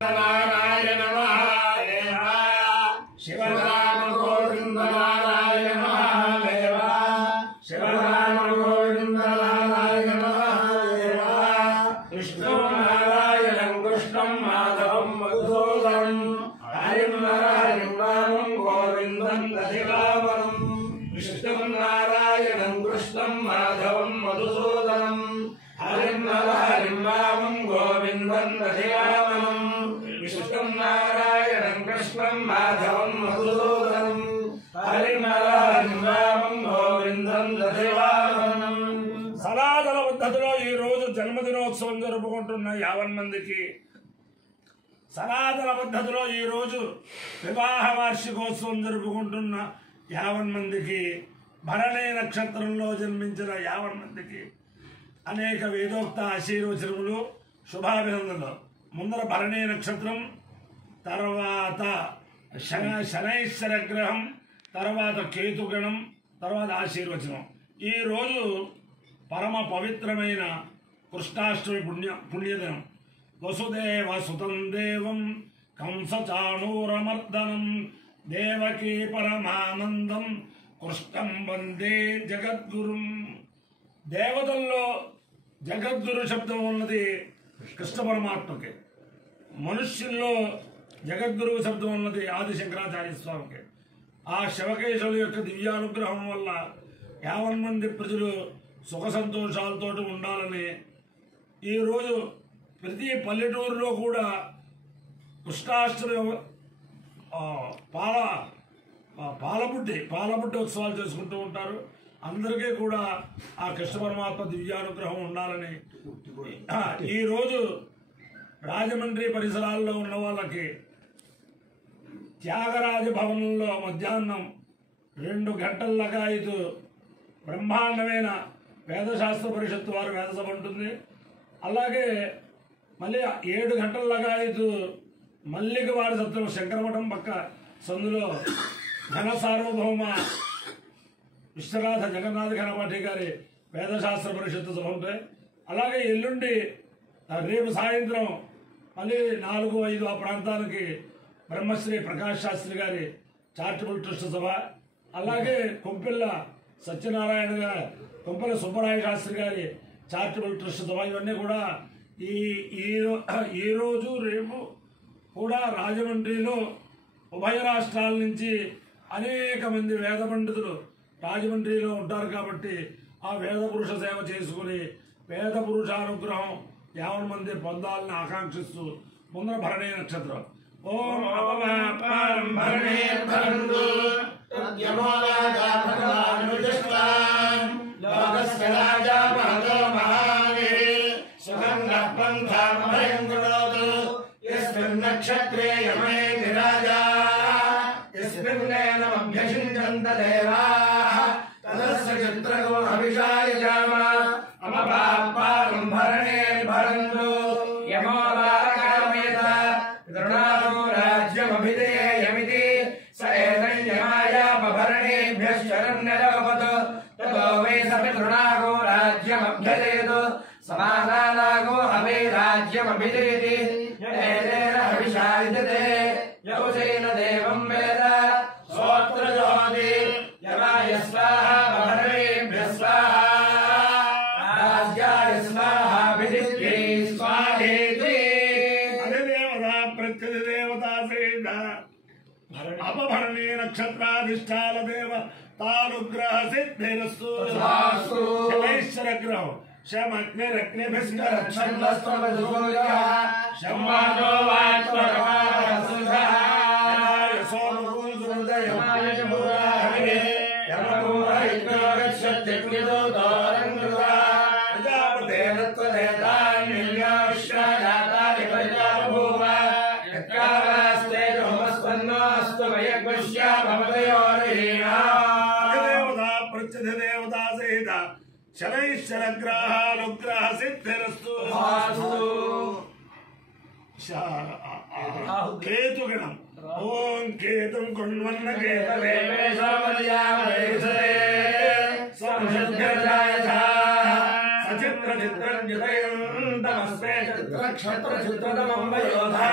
नारायण महादेव शिवराम गोविंद नारायण महादेव शिवराम गोविंद नारायण महादेव विष्णु नारायणं कृष्णं माधवं मधुसूदनं हरिं नारायणं रामं गोविन्दं दधिवामनं विष्णु नारायणं कृष्णं माधवं मधुसूदनं हरिं नारायणं रामं गोविन्दं दधिवामनं विष्णु नारायणं कृष्णं माधवं मधुसूदनं हरिं नारायणं रामं गोविन्दं दधिवामनं। సనాతన పద్ధతిలో ఈ రోజు జన్మదినోత్సవం జరుపుకుంటున్న 50 మందికి, సనాతన పద్ధతిలో ఈ రోజు వివాహ వార్షికోత్సవం జరుపుకుంటున్న 50 మందికి, భరణి నక్షత్రంలో జన్మించిన 50 మందికి అనేక వేదోక్త ఆశీర్వచనములు, శుభాభినందనలు. ముందర భరణి నక్షత్రం, తర్వాత శనైశ్వర గ్రహం, తర్వాత కేతుగణం, తర్వాత ఆశీర్వచనం. ఈరోజు పరమ పవిత్రమైన కృష్ణాష్టమి పుణ్యదినం. వసుదేవ సుతం దేవం కంసచాణూరమర్దనం దేవకీ పరమానందం కృష్ణం వందే జగద్గురుం. దేవతల్లో జగద్గురు శబ్దం ఉన్నది కృష్ణ పరమాత్మకి, మనుష్యుల్లో జగద్గురు శబ్దం ఉన్నది ఆది శంకరాచార్య స్వామికి. ఆ శివకేశవుల యొక్క దివ్యానుగ్రహం వల్ల 50 మంది ప్రజలు సుఖ సంతోషాలతో ఉండాలని ఈరోజు ప్రతి పల్లెటూరులో కూడా కృష్ణాష్టమి పాలబుడ్డి ఉత్సవాలు చేసుకుంటూ ఉంటారు. అందరికీ కూడా ఆ కృష్ణ పరమాత్మ దివ్యానుగ్రహం ఉండాలని ఈరోజు రాజమండ్రి పరిసరాల్లో ఉన్న వాళ్ళకి త్యాగరాజ భవనంలో మధ్యాహ్నం 2 గంటల లగాయితు బ్రహ్మాండమైన వేదశాస్త్ర పరిషత్తు వారి వేద సభ ఉంటుంది. అలాగే మళ్ళీ 7 గంటల లగాయితు మల్లిక వారి సత్రం శంకరమఠం పక్క సందులో ఘన సార్వభౌమ విశ్వనాథ జగన్నాథ గణపతి గారి వేదశాస్త్ర పరిషత్తు సభ ఉంటాయి. అలాగే ఎల్లుండి రేపు సాయంత్రం మళ్ళీ 4-5 ఆ ప్రాంతానికి బ్రహ్మశ్రీ ప్రకాష్ శాస్త్రి గారి చారిటబుల్ ట్రస్ట్ సభ, అలాగే కొంపెల్ల సత్యనారాయణ గారు, కొంపెల్ల సుబ్బరాయ శాస్త్రి గారి చారిటబుల్ ట్రస్ట్ సభ, ఇవన్నీ కూడా ఈరోజు రేపు కూడా రాజమండ్రిలో ఉభయ రాష్ట్రాల నుంచి అనేక మంది వేద పండితులు రాజమండ్రిలో ఉంటారు. కాబట్టి ఆ వేద పురుష సేవ చేసుకుని వేద పురుషానుగ్రహం 50 మంది పొందాలని ఆకాంక్షిస్తూ ముందర భరణి నక్షత్రం. ఓం నక్షత్రే యమేతి రాజా యస్మిన్నేనమభ్యషించంత దేవాః తదస్య చిత్రగో అభిషాయ జామ అమపాపారం భరణే భరంతు యమో రాకామేత పితృణాగో రాజ్యమభిధేయమితి స ఏతం యమాయాపభరణేభ్యః శరణ్యలభవతు తతో వై స పితృణాగో రాజ్యమభ్యదేతు సమానానాగో హవే రాజ్యమభిదేతి ఏతేన హవిషాయుజతే యౌసేన దేవం వేద స్తోత్ర జ్యోతి యమాయ స్వాహా భరణేభ్యః స్వాహా రాజ్యాయ స్వాహా విదిత్యై స్వాహేతి. అధిదేవతా ప్రత్యధిదేవతా సేద అపభరణి నక్షత్రాధిష్టాన దేవ తానుగ్రహ సిద్ధిరస్తు. శనైశ్వర గ్రహం శమగ్నిరగ్నిభిస్కరక్షణస్తమధుసూర్యః శమ్మానో వాత్మరమారసుషః సోమగురుదయమాయ భూరాహే యమగోరైత్యో గచ్చత్యగ్నిదోతారంగృహ ప్రజాపతేన త్వదేతాన్యా విశ్వజాతాని ప్రజాబభూవ యత్కామాస్తేజోమస్పన్నోస్తు వయగ్వశ్యా భవతయోరహీనా. దేవతా ప్రత్యధిదేవతా సహిత శనైశ్వర గ్రహానుగ్రహ సిద్ధిరస్తు. కేతుగణం. ఓం కేతుం కుణ్వన్న కేతవే సచిత్ర చిత్రం జితయం తమస్మే చిత్ర క్షత్ర చిత్రతమం వయోధా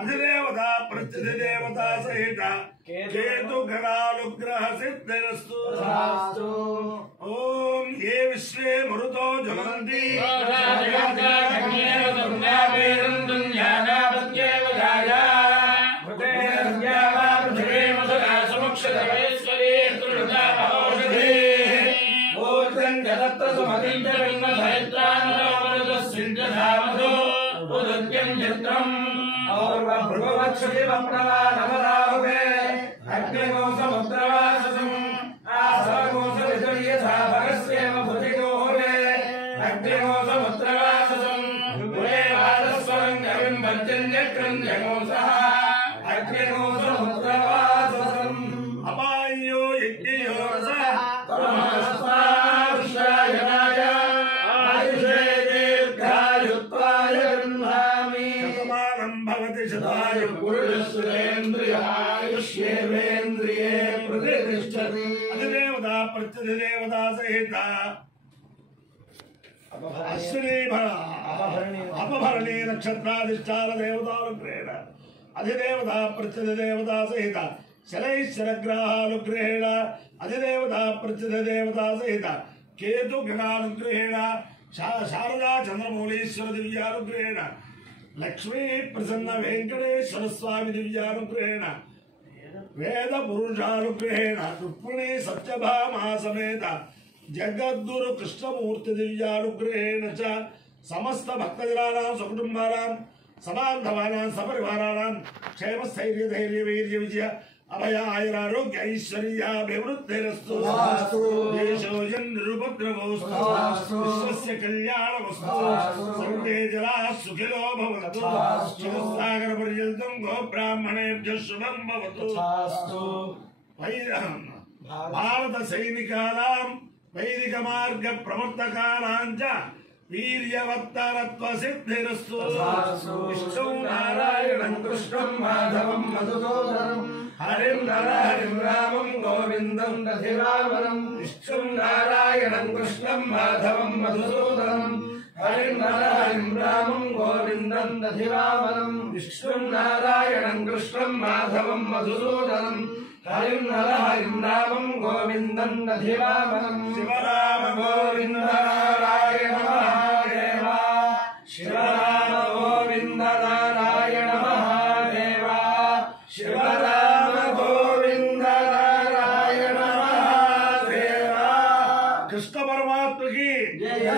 అధిదేవత ప్రత్యధిదేవత సహిత కేతు గణానుగ్రహ సిద్ధిరస్తు. ఓం ఏ విశ్వే మరుతో జ్వలంతి అపాయో యజ్ఞయో అధిదేవత ప్రత్యధిదేవత సహిత అశ్విని అపభరణి నక్షత్రాధిష్టాన దేవతానుగ్రహేణ అధిదేవత ప్రత్యధిదేవత సహిత శలైశ్వరగ్రహానుగ్రహేణ అధిదేవత ప్రత్యధిదేవత సహిత కేతు గణానుగ్రహేణ శారదా చంద్రమౌళీశ్వర దివ్యానుగ్రహేణ లక్ష్మీ ప్రసన్న వెంకటేశ్వర స్వామి దివ్యానుగ్రహేణ వేద పురుషానుగ్రహేణ రుక్మిణీ సత్యభామా సమేత జగద్గురు కృష్ణమూర్తి దివ్యానుగ్రహేణ చ సమస్త భక్తజనానాం సకుటుంబానాం సబాంధవానాం సపరివారాణం క్షేమ స్థైర్య ధైర్య వీర్య విజయ అభయ ఆయురారోగ్య ఐశ్వర్యాభివృద్ధిరస్తు. దేశోయం నిరుపద్రవోస్తు. విశ్వస్య కళ్యాణమస్తు. సర్వే జనాః సుఖినో భవంతు. క్షీరసాగర పర్యంతం గోబ్రాహ్మణేభ్యః శుభం భవతు. భారత సైనికానాం వైదిక మార్గ ప్రవర్తకానాం చ వీర్యవత్తరత్వ సిద్ధిరస్తు. విష్ణు నారాయణం కృష్ణం మాధవం మధుసూదనం హరిం నరహరిం రామం గోవిందం దధివామనం. విష్ణు నారాయణం కృష్ణం మాధవం మధుసూదనం హరిం నరహరిం రామం గోవిందం దధివామనం. విష్ణు నారాయణం కృష్ణం మాధవం మధుసూదనం హరిం నరహరిం రామం గోవిందం దధివామనం. శివరామ గోవింద నారాయణ మహాదేవ. శివరామ గోవింద నారాయణ మహాదేవ. శివరామ గోవింద నారాయణ మహాదేవ. కృష్ణ పరమాత్మకి జయ.